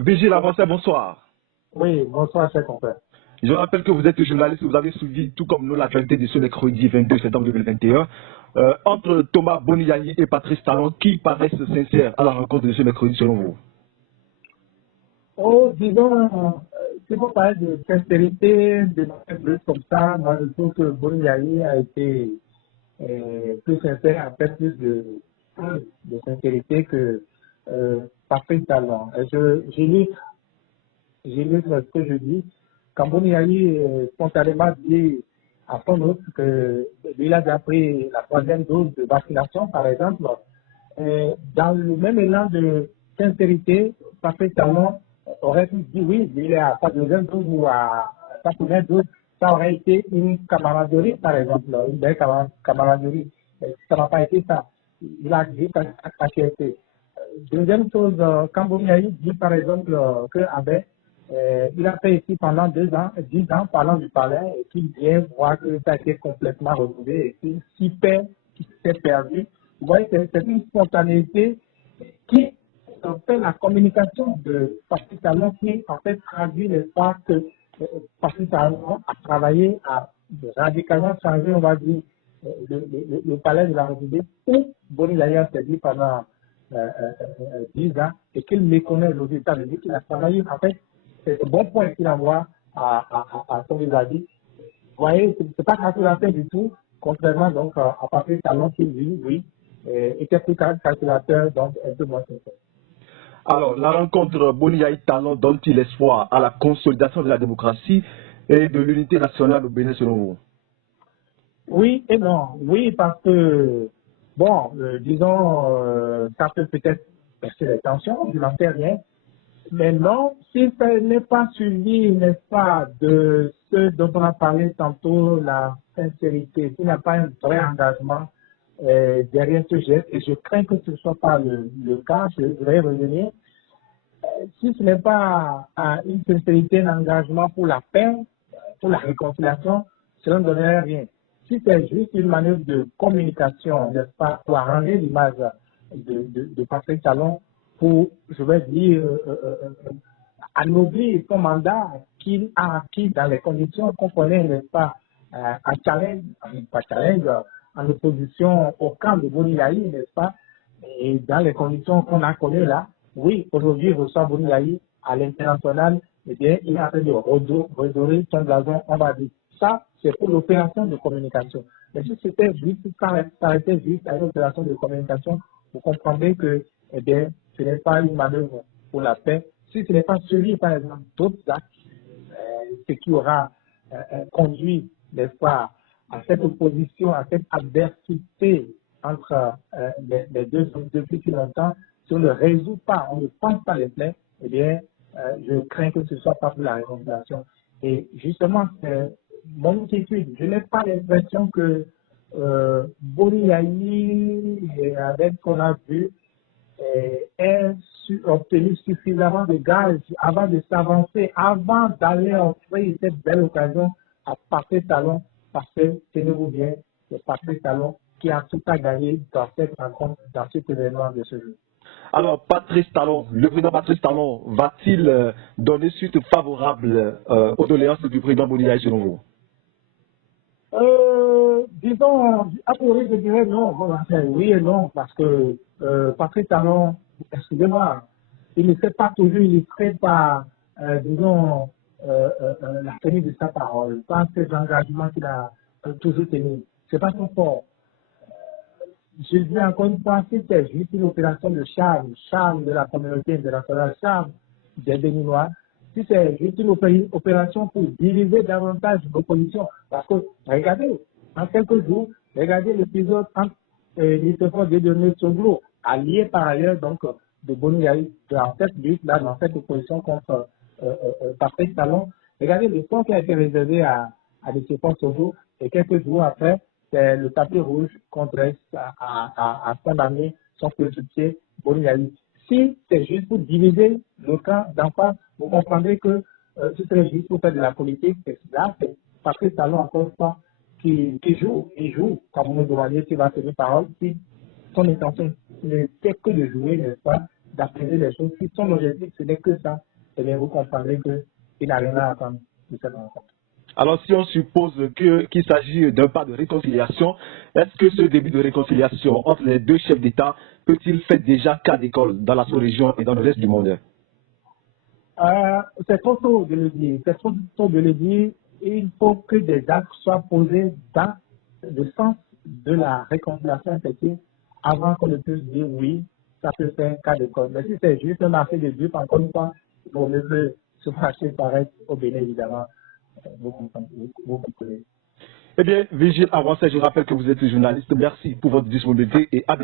Vigile avancé, bonsoir. Oui, bonsoir, cher confrère. Je rappelle que vous êtes journaliste, vous avez suivi, tout comme nous, l'actualité de ce mercredi 22 septembre 2021. Entre Thomas Boniayi et Patrice Talon, qui paraissent sincères à la rencontre de ce mercredi selon vous? Oh, disons, c'est pour parler de sincérité, de plus comme ça. Moi, je trouve que Boniaï a été plus sincère, a fait plus de sincérité que Patrick Talon. J'ai lu ce que je dis. Quand Boniaï spontanément dit à son autre que lui a déjà pris la troisième dose de vaccination, par exemple, dans le même élan de sincérité, Patrick Talon aurait pu dire oui, il est à sa deuxième dose ou à sa première dose. Ça aurait été une camaraderie, par exemple, une belle camaraderie. Mais ça n'a pas été ça. Il a dit sa fierté. Deuxième chose, quand Boumyaï dit par exemple il a fait ici pendant 2 ans, 10 ans, parlant du palais, et qu'il vient voir que ça a été complètement retrouvé et qu'il s'y perd, qu'il s'est perdu. Vous voyez, c'est une spontanéité qui en fait la communication de Patrick Talon qui en fait traduit le fait que Patrick Talon a travaillé à radicalement changer, on va dire, le palais de la République où Boni Yaya s'est dit pendant 10 ans et qu'il méconnaît aujourd'hui. Ça veut dire qu'il a travaillé, en fait, c'est un bon point qu'il envoie à son vis-à-vis. Vous voyez, c'est pas calculateur du tout, contrairement donc à Patrick Talon qui, lui, oui, était plus calculateur, donc un peu moins sincère. Alors, la rencontre Boniaï-Talon donne-t-il espoir à la consolidation de la démocratie et de l'unité nationale au Bénin selon vous? Oui et non. Oui, parce que, bon, disons, ça peut peut-être percer les tensions, je n'en sais rien. Mais non, si ça n'est pas suivi, n'est-ce pas, de ce dont on a parlé tantôt, la sincérité, s'il n'y a pas un vrai engagement derrière ce geste, et je crains que ce ne soit pas le cas, je voudrais revenir, si ce n'est pas une sincérité, un engagement pour la paix, pour la réconciliation, cela ne donnerait rien. Si c'est juste une manœuvre de communication, n'est-ce pas, pour arranger l'image de Patrick Talon, pour, je vais dire, anoblir son mandat qu'il a acquis dans les conditions qu'on connaît, n'est-ce pas, en challenge, pas challenge, en opposition au camp de Boniaï, n'est-ce pas, et dans les conditions qu'on a connues là, oui, aujourd'hui, il reçoit Boniaï à l'international, eh bien, il est en train de redorer son blason, on va dire. Ça, c'est pour l'opération de communication. Mais si c'était juste, ça s'arrêtait juste à une opération de communication, vous comprendrez que, eh bien, ce n'est pas une manœuvre pour la paix. Si ce n'est pas suivi, par exemple, d'autres actes, ce qui aura conduit, n'est-ce pas, à cette opposition, à cette adversité entre les deux hommes depuis si longtemps, si on ne résout pas, on ne pense pas les plaies, eh bien, je crains que ce ne soit pas pour la réconciliation. Et justement, c'est mon inquiétude. Je n'ai pas l'impression que Boniaï, avec ce qu'on a vu, ait obtenu suffisamment de gaz avant de s'avancer, avant d'aller offrir cette belle occasion à Patrick Talon, parce que, tenez-vous bien, c'est Patrick Talon qui a tout à gagner dans cette rencontre, dans cet événement de ce jour. Alors, Patrice Talon, le président Patrice Talon, va-t-il donner suite favorable aux doléances du président Boniaï selon vous? Disons, a priori, je dirais non. Bon, enfin, oui et non, parce que Patrick Talon, excusez-moi, il ne sait pas toujours illustré par, disons, la tenue de sa parole, par ses engagements qu'il a toujours tenus. C'est pas son fort. Je dis encore une fois, si c'est juste une opération de charme, charme de la communauté internationale, charme des Béninois, si c'est juste une opération pour diviser davantage l'opposition, parce que, regardez, en quelques jours, regardez l'épisode entre l'Itéfort de Denis Soglo, allié par ailleurs donc de Boniaï, dans cette lutte, là, dans cette opposition contre Patrick Talon. Regardez le temps qui a été réservé à l'Itéfort Soglo, et quelques jours après, c'est le tapis rouge contre à condamner son coéquipier Boniaï. Si c'est juste pour diviser le camp d'en face, vous comprendrez que ce serait juste pour faire de la politique. Là, c'est Patrick Talon, encore une fois, qui joue. Il joue, quand vous me demandez s'il va tenir parole, si son intention n'est que de jouer, n'est-ce pas, d'apprendre les choses. Si son objectif, ce n'est que ça, eh bien, vous comprendrez qu'il n'a rien à attendre de cette rencontre. Alors, si on suppose qu'il s'agit d'un pas de réconciliation, est-ce que ce début de réconciliation entre les deux chefs d'État peut-il faire déjà cas d'école dans la sous-région et dans le reste du monde? C'est trop tôt de le dire. C'est trop tôt de le dire. Il faut que des actes soient posés dans le sens de la réconciliation effective avant qu'on ne puisse dire oui, ça peut faire un cas d'école. Mais si c'est juste un marché de dupes, encore une fois, il vaut mieux que ce marché paraisse au Bénin, évidemment. Vous comprenez. Eh bien, Vigile Avancé, je rappelle que vous êtes journaliste. Merci pour votre disponibilité et à